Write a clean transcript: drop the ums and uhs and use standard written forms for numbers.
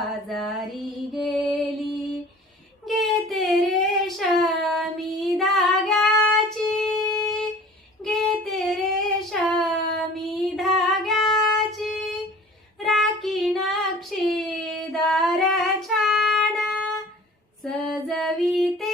बाजारी गेली, घेते रेशमी धाग्याची, घेते रेशमी धाग्याची, राखी नक्षीदार छान सजविते